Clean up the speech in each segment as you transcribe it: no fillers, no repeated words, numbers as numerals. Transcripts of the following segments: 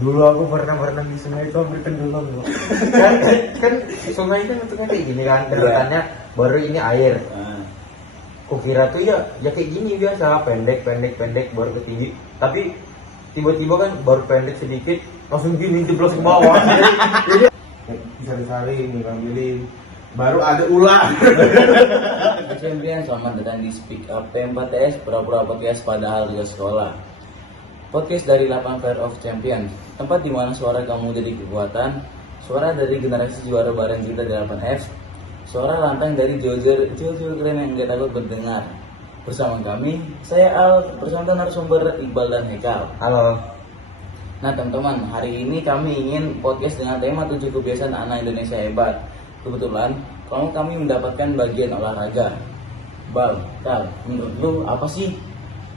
Dulu aku pernah berenang di sungai itu hampir tenggelam loh. kan sungai itu bentuknya kayak gini kan, deretannya baru ini air. Kukira tuh ya kayak gini biasa, pendek baru ke tinggi. Tapi tiba-tiba kan baru pendek sedikit langsung gini jeblos ke bawah. Jadi Bisa disaring, ngambilin. Baru ada ular. Champion, selamat datang di Speak Up P4S, pura-pura podcast padahal juga sekolah. Podcast dari 8 Fair of Champions, tempat di mana suara kamu jadi kekuatan, suara dari generasi juara bareng kita di 8F, suara lantang dari Jojo keren yang gak takut berdengar. Bersama kami, saya Al, bersama narasumber Iqbal dan Hekal. halo. Nah teman-teman, hari ini kami ingin podcast dengan tema 7 kebiasaan anak Indonesia hebat. Kebetulan, kami mendapatkan bagian olahraga. Bal, Kal, menurut lu apa sih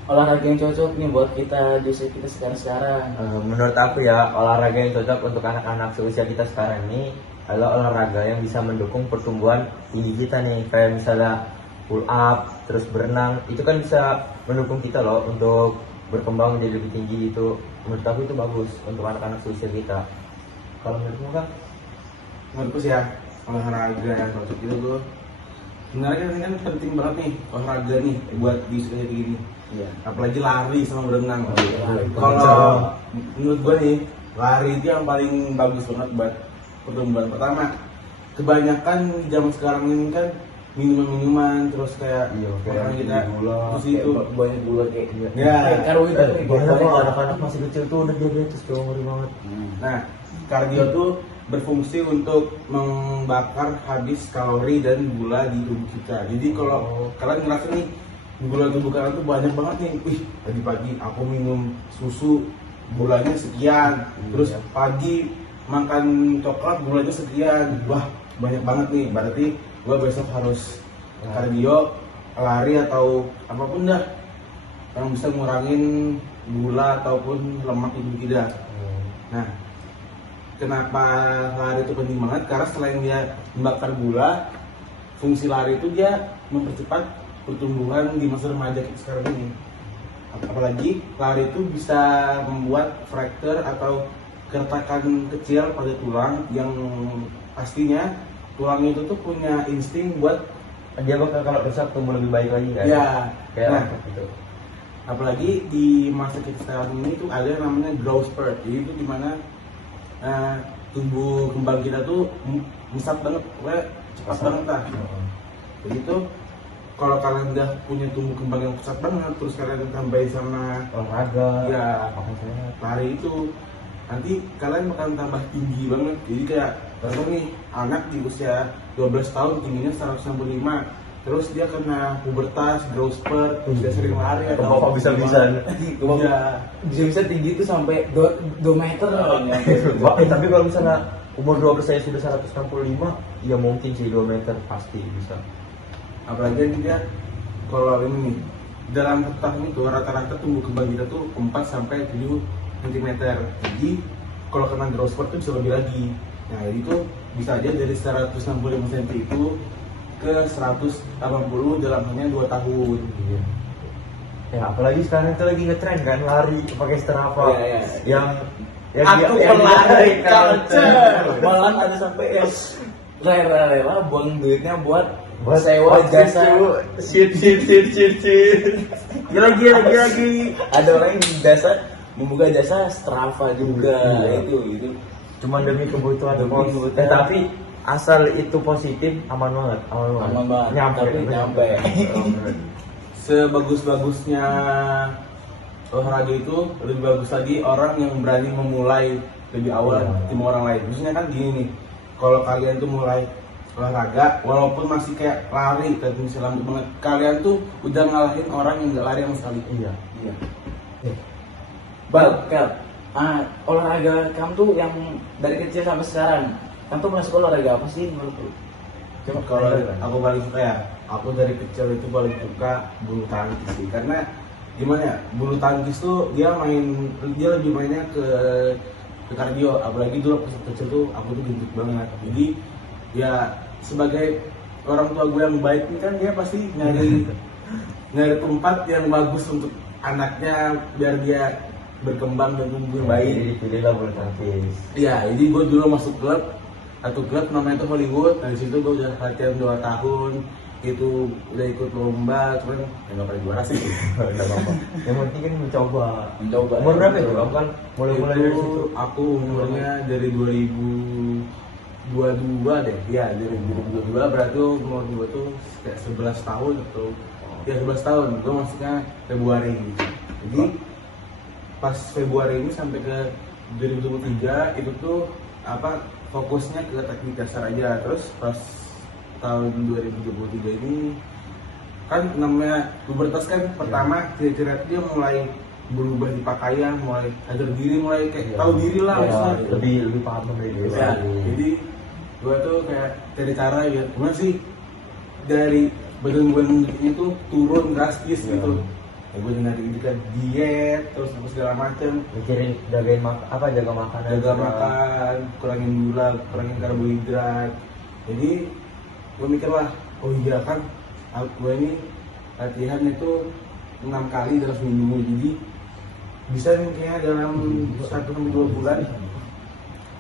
olahraga yang cocok nih buat kita justru kita sekarang? Menurut aku ya, olahraga yang cocok untuk anak-anak seusia kita sekarang ini adalah olahraga yang bisa mendukung pertumbuhan tinggi kita nih. Kayak misalnya pull up, terus berenang, itu kan bisa mendukung kita loh untuk berkembang menjadi lebih tinggi itu. Menurut aku itu bagus untuk anak-anak seusia kita. Kalau menurutmu kan? Menurutku sih ya, olahraga yang cocok itu tuh sebenarnya ini kan penting banget nih olahraga nih buat di usia gini. Iya. Apalagi lari sama berenang. Lari. Kalau menurut gue nih, lari itu yang paling bagus banget buat pertumbuhan. Pertama, kebanyakan zaman sekarang ini kan minuman terus kayak orang kita terus itu banyak gula kayak ya Banyak kok anak-anak masih kecil tuh udah diabetes, tuh ngeri banget. Nah, kardio tuh berfungsi untuk membakar habis kalori dan gula di tubuh kita. Jadi kalau kalian ngerasa nih gula tubuh kalian tuh banyak banget nih, wih pagi-pagi aku minum susu gulanya sekian, terus pagi makan coklat gulanya sekian, wah banyak banget nih. Berarti gua besok harus kardio, lari atau apapun dah yang bisa ngurangin gula ataupun lemak di tubuh kita. Nah, kenapa lari itu penting banget? Karena selain dia membakar gula, fungsi lari itu dia mempercepat pertumbuhan di masa remaja kita sekarang ini. Apalagi lari itu bisa membuat fracture atau keretakan kecil pada tulang yang pastinya tulang itu tuh punya insting buat Dia bakal kalau rusak tumbuh lebih baik lagi kan? ya. Kayak Nah, gitu. apalagi di masa kita sekarang ini tuh ada yang namanya growth spurt. Jadi itu dimana tumbuh kembang kita tuh mesat banget, cepat banget lah. Jadi itu kalau kalian udah punya tumbuh kembang yang pesat banget, terus kalian tambahin sama Olahraga, ya makan sehat. lari itu, nanti kalian bakal tambah tinggi banget. Jadi kayak contoh nih, anak di usia 12 tahun tingginya 165, terus dia kena pubertas, growth spurt, terus dia sering lari Ke bapak bisa-bisaan. Iya. bisa tinggi itu sampai 2 meter. Tapi kalau misalnya umur 12 saya sudah 165, ya mungkin sih 2 meter pasti bisa. Apalagi dia kalau ini nih, dalam tahun itu rata-rata tumbuh kembang kita tuh 4 sampai 7 cm. Jadi kalau kena growth spurt itu bisa lebih lagi. Nah itu bisa aja dari 165 cm itu ke 180 dalam hanya 2 tahun. Iya. Ya apalagi sekarang itu lagi ngetren kan lari pakai Strava. Iya. Yang Aku pelari culture. Malahan ada sampai yang rela-rela buang duitnya buat sewa jasa. Shit. Lagi. Ada orang yang jasa membuka jasa Strava juga. Iya. Itu Cuma demi kebutuhan. Demi kebutuhan. Tapi asal itu positif aman banget. aman banget. Nyampe. Sebagus-bagusnya olahraga itu lebih bagus lagi orang yang berani memulai lebih awal tim orang lain. Maksudnya kan gini nih, kalau kalian tuh mulai olahraga walaupun masih kayak lari tapi misalnya banget, kalian tuh udah ngalahin orang yang nggak lari sama sekali. Iya. Bal, Kal, olahraga kamu tuh yang dari kecil sampai sekarang, kamu tuh pernah sekolah olahraga apa sih menurut lu? Cuma kalau aku paling suka ya, aku dari kecil itu paling suka bulu tangkis sih. Karena gimana ya, bulu tangkis tuh dia lebih mainnya ke kardio. Apalagi dulu pas kecil tuh aku tuh gendut banget. Jadi ya sebagai orang tua gue yang baik ini kan dia pasti nyari tempat yang bagus untuk anaknya biar dia berkembang dan tumbuh baik. Jadi dipilihlah bulu tangkis. Iya, jadi gue dulu masuk satu klub namanya itu Hollywood. Dari situ gue udah latihan 2 tahun, itu udah ikut lomba, cuman ya nggak pernah juara sih. Udah apa? Yang penting kan mencoba. Mencoba. Umur berapa itu? Kamu kan mulai dari Itu situ. aku umurnya dari 2022 deh. Ya, dari 2022 berarti umur gue tuh kayak 11 tahun atau ya 11 tahun. Gue masuknya Februari gitu. Jadi pas Februari ini sampai ke 2023 itu tuh fokusnya ke teknik dasar aja. Terus pas tahun 2023 ini kan namanya pubertas kan pertama ciri-ciri dia mulai berubah di pakaian, mulai sadar diri, mulai kayak tahu diri lah. Lebih paham dari diri. Ya, jadi gua tuh kayak cari cara ya gimana sih dari badan gue itu turun drastis gitu. Ya, gue nyari kan diet terus segala macem, Mikirin jaga makanan. jaga makan, kurangin gula, kurangin karbohidrat. Jadi gue mikir lah, oh iya kan gue ini latihan itu 6 kali dalam seminggu, jadi bisa nih kayaknya dalam 1-2 bulan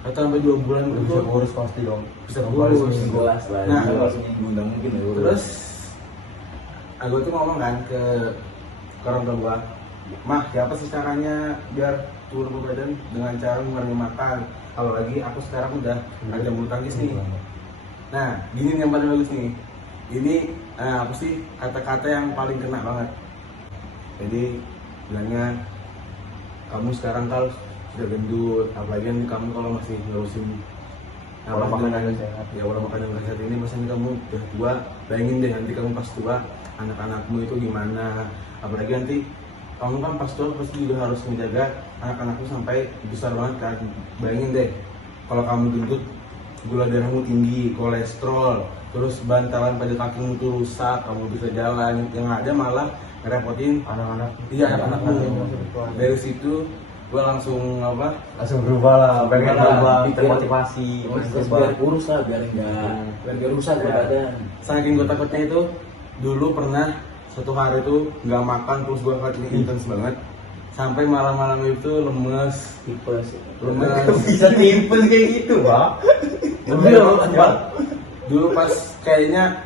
atau sampai 2 bulan itu Bisa kurus pasti dong. bisa kurus. Jelas lah. Nah, seminggu nggak mungkin ya. Terus aku tuh ngomong kan ke orang tua gua, mah siapa sih caranya biar turun badan dengan cara mengurangi makan, kalau lagi aku sekarang udah ada bulu tangkis nih. Nah gini nih yang paling bagus nih, ini apa sih kata-kata yang paling kena banget. Jadi bilangnya kamu sekarang kalau sudah gendut, apalagi nih kamu kalau masih ngurusin Pola makanan yang sehat. ya pola makanan yang sehat ini, maksudnya kamu udah tua, bayangin deh nanti kamu pas tua anak-anakmu itu gimana, apalagi nanti kamu kan pas tua pasti juga harus menjaga anak-anakmu sampai besar banget kan. Bayangin deh kalau kamu gendut, gula darahmu tinggi, kolesterol, terus bantalan pada kakimu tuh rusak, kamu bisa jalan, yang ada malah ngerepotin Anak-anak. iya anak-anakmu. Dari situ gue langsung Langsung berubah lah, pengen berubah, Pikir. termotivasi, pengen Terus berubah. biar kurus lah, biar nggak rusak Ya. badan. Saking gue takutnya itu, dulu pernah satu hari itu nggak makan, terus gue latihan intens banget sampai malam-malam itu lemes. Tipes. Bisa tipes kayak gitu, Pak. Dulu pas kayaknya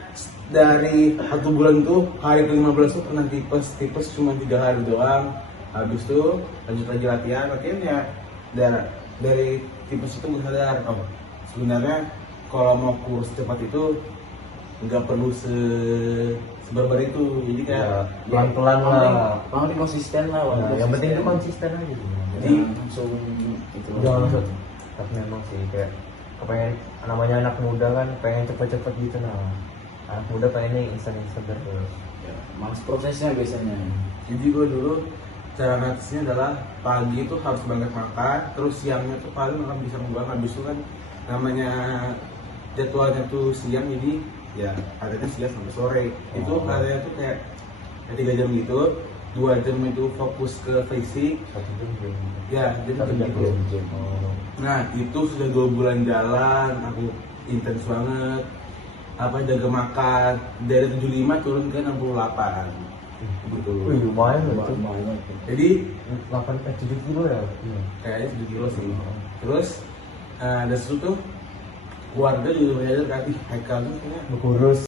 dari 1 bulan tuh hari ke-15 tuh pernah tipes cuma 3 hari doang. Habis itu lanjut lagi latihan ya dari tipes itu gue sadar, oh sebenarnya kalau mau kurus cepat itu nggak perlu sebarbar itu. Jadi kayak pelan-pelan lah. Paling konsisten lah. Nah, yang penting itu konsisten aja. Jadi langsung gitu. Jangan langsung. Tapi memang sih kayak kepengen, namanya anak muda kan pengen cepet-cepet gitu nah. Anak muda pengennya instan-instan terus. Ya, males prosesnya biasanya. Jadi gue dulu cara ngatisnya adalah pagi itu harus banget makan, terus siangnya tuh paling makan bisa ngebuang. Habis itu kan namanya jadwalnya tuh siang, jadi ya akhirnya siang sampai sore. Itu akhirnya tuh kayak 3 jam gitu, 2 jam itu fokus ke fisik. 1 jam belum. Ya, jadi 1 jam gitu. belum. Nah itu sudah 2 bulan jalan, aku intens banget jaga makan, dari 75 turun ke 68 gitu. Wih, lumayan loh itu. Lumayan. Jadi 7 kilo ya? kayaknya 7 kilo sih. Terus dari situ tuh keluarga juga menyadar kan, ih Haikal tuh kayaknya Berkurus.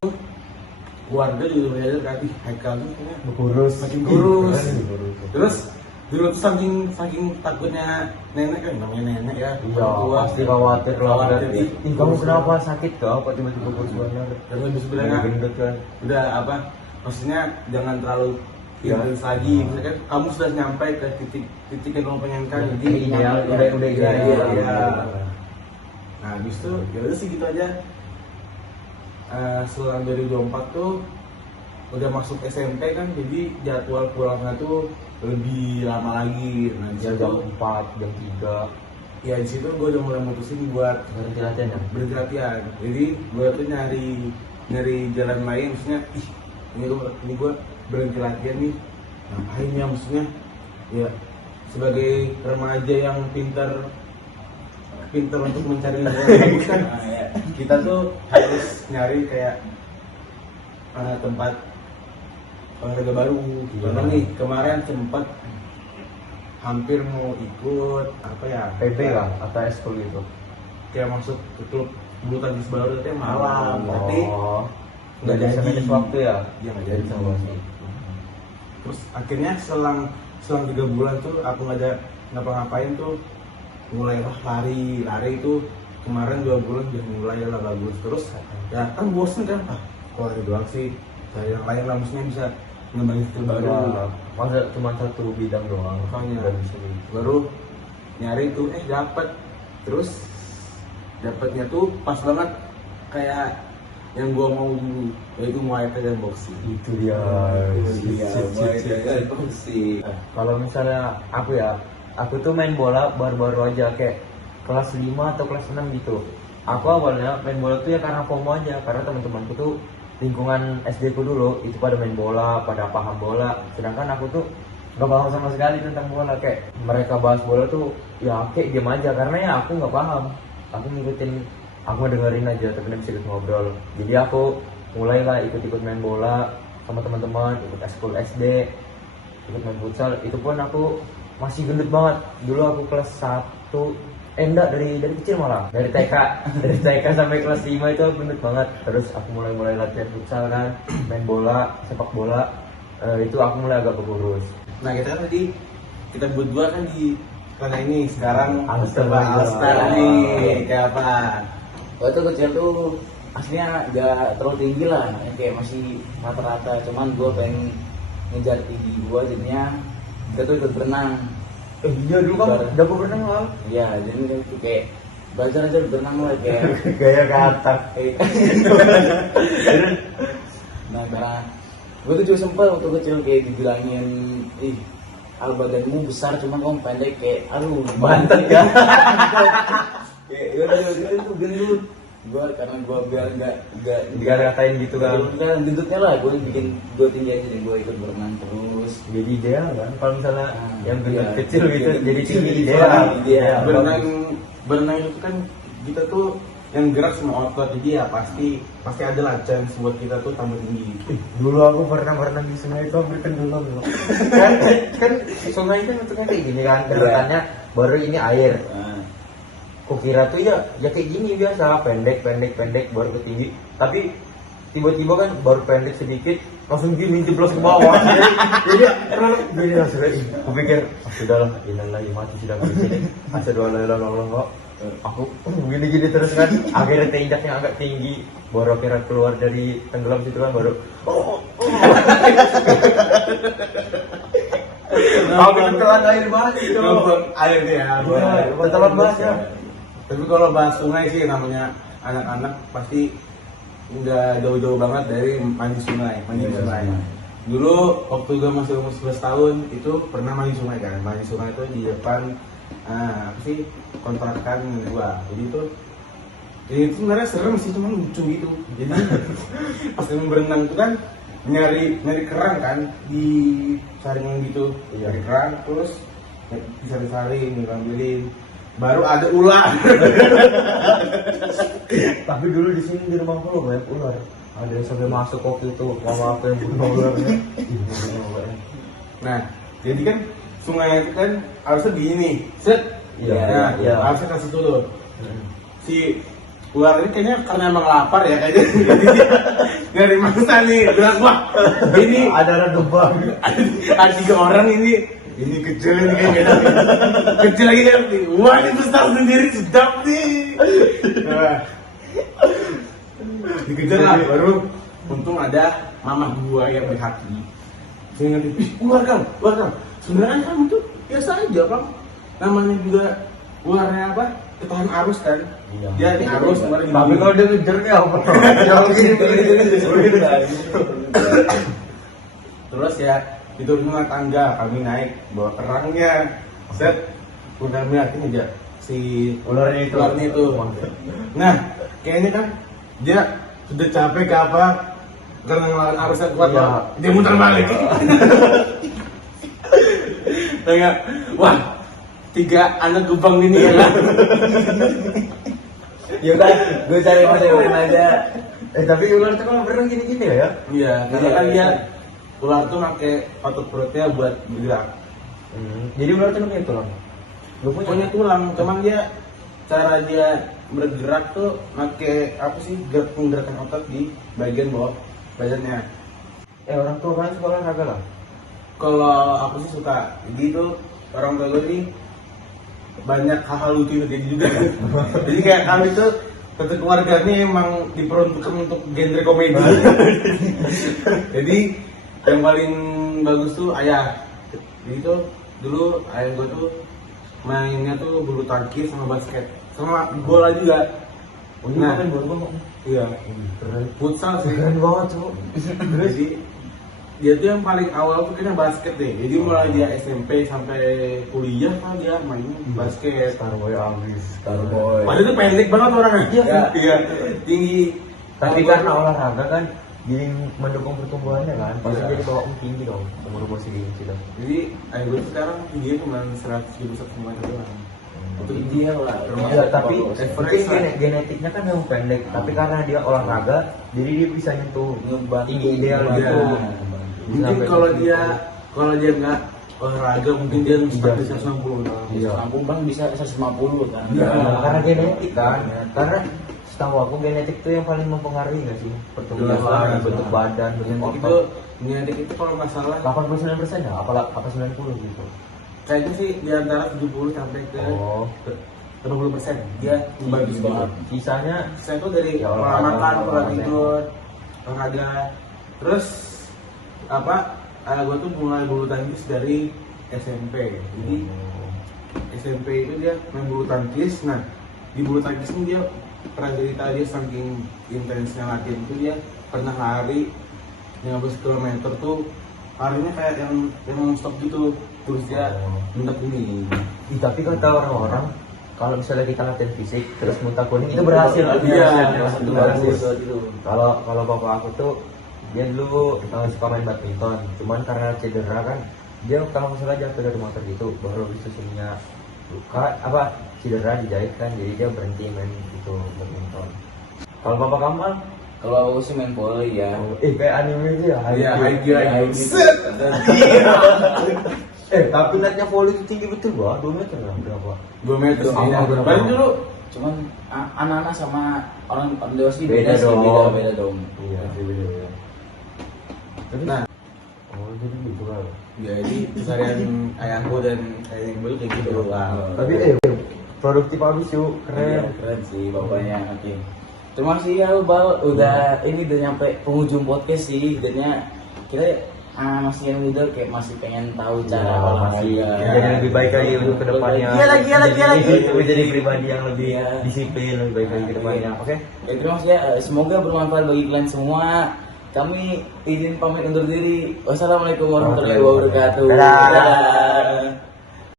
keluarga juga menyadar kan, ih Haikal tuh kayaknya Berkurus. makin kurus. Berkurus. Terus dulu tuh saking takutnya nenek kan, namanya nenek ya, Iya, orang tua, pasti khawatir lah. khawatir, ih, Ih, kamu kenapa sakit kah? Kok tiba-tiba kurus banget? dan lebih sebenarnya Gendut kan? udah maksudnya jangan terlalu Ya. intens lagi, misalkan kamu sudah nyampe ke titik yang kamu pengenkan, jadi Ideal, udah Iya, ideal. iya. Nah habis itu ya udah sih gitu aja. Setelah 2024 tuh udah masuk SMP kan, jadi jadwal pulangnya tuh lebih lama lagi. Nah di Ya, situ jam 4, jam 3. ya di situ gue udah mulai mutusin buat Berhenti latihan ya? berhenti latihan. Jadi gue tuh nyari jalan lain, maksudnya ini gue berhenti latihan nih, ngapain ya, maksudnya ya sebagai remaja yang pintar untuk mencari jalan bagus kan, kita tuh harus nyari kayak tempat olahraga baru. Karena nih kemarin sempat hampir mau ikut apa ya? PB lah atau eskul gitu. Kayak masuk ke klub bulu tangkis baru itu malam, tapi nggak jadi waktu ya. Dia nggak jadi sama sih. Terus akhirnya selang 3 bulan tuh aku nggak ada ngapa-ngapain tuh, mulailah lari itu kemarin 2 bulan udah mulai lah bagus. Terus ya kan bosen kan, kok lari doang sih, saya yang lain lah maksudnya bisa ngembangin skill baru. Masa cuma satu bidang doang, Makanya nggak bisa gitu. baru nyari tuh dapat. Terus dapatnya tuh pas banget kayak yang gua mau dulu, yaitu Muay Thai dan boxing. Itu dia. Muay Thai dan boxing. Kalau misalnya aku tuh main bola baru-baru aja kayak kelas 5 atau kelas 6 gitu. Aku awalnya main bola tuh ya karena FOMO aja, karena teman-temanku tuh lingkungan SD ku dulu itu pada main bola, pada paham bola. Sedangkan aku tuh nggak paham sama sekali tentang bola. Kayak mereka bahas bola tuh ya kayak diam aja karena ya aku nggak paham. Aku ngikutin, aku dengerin aja tapi nggak bisa ikut ngobrol. Jadi aku mulailah ikut-ikut main bola sama teman-teman, ikut eskul SD, ikut main futsal. Itu pun aku masih gendut banget. Dulu aku kelas 1, enggak dari kecil malah. Dari TK sampai kelas 5 itu aku gendut banget. Terus aku mulai latihan futsal kan, main bola, sepak bola. Itu aku mulai agak berkurus. Nah kita kan tadi kita berdua kan di karena ini sekarang All-Star All-Star nih kayak apa? Waktu kecil tuh aslinya gak terlalu tinggi lah, kayak masih rata-rata. Cuman gue pengen ngejar tinggi gue, jadinya kita tuh ikut berenang. Iya dulu kan jago berenang mal. Iya, jadi kita tuh kayak belajar aja berenang lah kayak. Gaya katak. Nah karena gue tuh juga sempat waktu kecil kayak dibilangin, badanmu besar cuman kamu pendek, kayak aduh Bantet ya. kayak yaudah itu gendut. Karena gue biar nggak Dikata-katain gitu kan. gendutnya lah, gue bikin gue tinggi aja nih, gue ikut berenang terus. Jadi ideal kan kalau misalnya yang gendut Iya, kecil gitu gendut jadi kecil tinggi jadi ideal. ideal. Berenang itu kan kita tuh yang gerak semua otot, jadi ya pasti ada lah chance buat kita tuh tambah tinggi. Dulu aku pernah berenang di sungai itu hampir tenggelam loh. kan sungai itu bentuknya kayak gini kan, deretannya baru ini air. Nah, Kukira tuh ya kayak gini biasa, pendek baru ke tinggi. Tapi tiba-tiba kan baru pendek sedikit langsung gini jeblos ke bawah. Jadi gini langsung kupikir sudahlah, innalillahi mati sudah begini. Asyhadu an la ilaha illallah. Aku gini terus kan, akhirnya teinjak yang agak tinggi, baru akhirnya keluar dari tenggelam situ kan baru aku telan air banget itu. Nonton airnya ya. Telan banget ya. Tapi kalau bahas sungai sih namanya anak-anak pasti nggak jauh-jauh banget dari mandi sungai. Dulu waktu gue masih umur 11 tahun itu pernah mandi sungai kan. Mandi sungai itu di depan apa sih kontrakan gua. Jadi itu sebenarnya serem sih, cuma lucu gitu. Jadi pas berenang itu kan nyari kerang kan di saringan gitu. Nyari kerang terus disaring ngambilin. Baru ada ular. Tapi dulu di sini di rumah lo banyak ular. Ada yang sampai masuk waktu itu, mama aku yang bunuh ularnya. Nah, jadi kan sungai itu kan harusnya gini, set. Iya. Harusnya kasih turun. Si ular ini kayaknya karena emang lapar ya kayaknya. Nggak ada mangsa nih, bilang wah ini Ada gebang. ada 3 orang ini kecil ini kayaknya kecil lagi kan, wah ini besar sendiri sedap nih. Nah, dikejar lah, baru untung ada mama gua yang berhati. Saya ngerti, ular kang. Sebenarnya kamu tuh biasa aja bang. Namanya juga ularnya apa? Ketahan arus kan. Iya. Dia di arus kemarin. Tapi kalau dia ngejarnya apa? Jauh gini. Terus ya itu rumah tangga kami naik bawa kerangnya. Set, udah ngeliatin aja si Ularnya itu. Nah, kayaknya kan dia sudah capek ke apa? Karena ngelawan arusnya kuat, Iya. dia muter balik. Tengah, wah 3 anak gebang ini ya kan? ya kan, gue cari aja. Tapi ular itu kalau berenang gini-gini ya? Iya, karena kan dia ular tuh pakai otot perutnya buat bergerak. Jadi ular tuh punya tulang. Lu Punya tulang, cuman dia cara dia bergerak tuh pakai apa sih, gerakan otot di bagian bawah badannya. orang tua kan suka olahraga lah. Kalau aku sih suka, jadi itu orang tua gue nih banyak hal-hal lucu yang terjadi juga. Jadi kayak kami tuh satu keluarga nih emang diperuntukkan untuk genre komedi. Jadi yang paling bagus tuh ayah. Jadi tuh dulu ayah gue tuh mainnya tuh bulu tangkis sama basket sama bola juga. Oh, ini Nah. kan baru banget. Iya, Keren. futsal sih. Keren banget, Cuk. Jadi dia tuh yang paling awal tuh kayaknya basket deh. Jadi mulai dia SMP sampai kuliah kan dia main basket. Starboy abis. Starboy. Padahal tuh pendek banget orangnya. Iya. Tinggi. Tapi karena olahraga kan jadi mendukung pertumbuhannya kan. Pasti Iya. jadi kalau tinggi dong. Umur segini sih dong. Jadi ayah gue sekarang tingginya cuma 171 cm doang. Itu ideal lah. Iya, tapi Average mungkin lah. genetiknya kan memang pendek. Tapi karena dia olahraga, jadi dia bisa nyentuh tinggi ideal Iya. gitu. Mungkin kalau dia nggak olahraga mungkin dia seperti Iya. 160 doang. Iya. Kampung bang bisa 150 kan. Iya. Karena genetik kan. Karena setahu aku genetik tuh yang paling mempengaruhi nggak sih pertumbuhan, Iya, bentuk iya. badan, bentuk Genetik itu otot. genetik itu kalau nggak salah 89% ya? Apa 90 gitu? kayaknya sih di antara 70 sampai ke Oh. 80%. Dia bagus banget. Sisanya Saya tuh dari Ya, pola olahraga, makan, pola olahraga. tidur, olahraga. Terus apa? Gue tuh mulai bulu tangkis dari SMP. Jadi SMP itu dia main bulu tangkis. Nah di bulu tangkis ini dia pernah cerita dia saking intensnya latihan itu dia pernah lari 15 km tuh larinya kayak yang non stop gitu. Terus dia mentek ini. Tapi kata orang-orang kalau misalnya kita latihan fisik terus muntah kuning itu berhasil. Iya, itu itu bagus. Itu. Kalau bapak aku tuh dia dulu suka main badminton, cuman karena cedera kan dia kalau misalnya jatuh dari motor gitu baru bisa punya luka apa cedera dijahit kan, jadi dia berhenti main itu badminton. Kalau bapak kamu Kalau aku sih main volley ya. kayak anime aja ya. Iya, Haikyuu. Haikyuu. Set. Tapi netnya volley itu tinggi betul gua, 2 meter lah berapa? 2 meter sih. Sama, berapa? Paling dulu Cuman anak-anak sama orang dewasa Beda sih, dong. beda dong. Iya, beda. Nah, Oh, jadi gitu kan. jadi keseharian ayahku dan ayah yang dulu kayak gitu. Tapi produktif abis yuk, Keren, keren. keren sih bapaknya Hakim. Terima kasih ya Bal, udah ini udah nyampe penghujung podcast sih. Jadinya kita masih yang muda kayak masih pengen tahu cara Masih olahraga. jadi lebih baik lagi untuk kedepannya. Iya lagi. Menjadi pribadi yang lebih Iya. disiplin, lebih baik lagi kedepannya. Oke. Ya, terima kasih ya. Semoga bermanfaat bagi kalian semua. Kami izin pamit undur diri. Wassalamualaikum warahmatullahi wabarakatuh. Dadah. Dadah.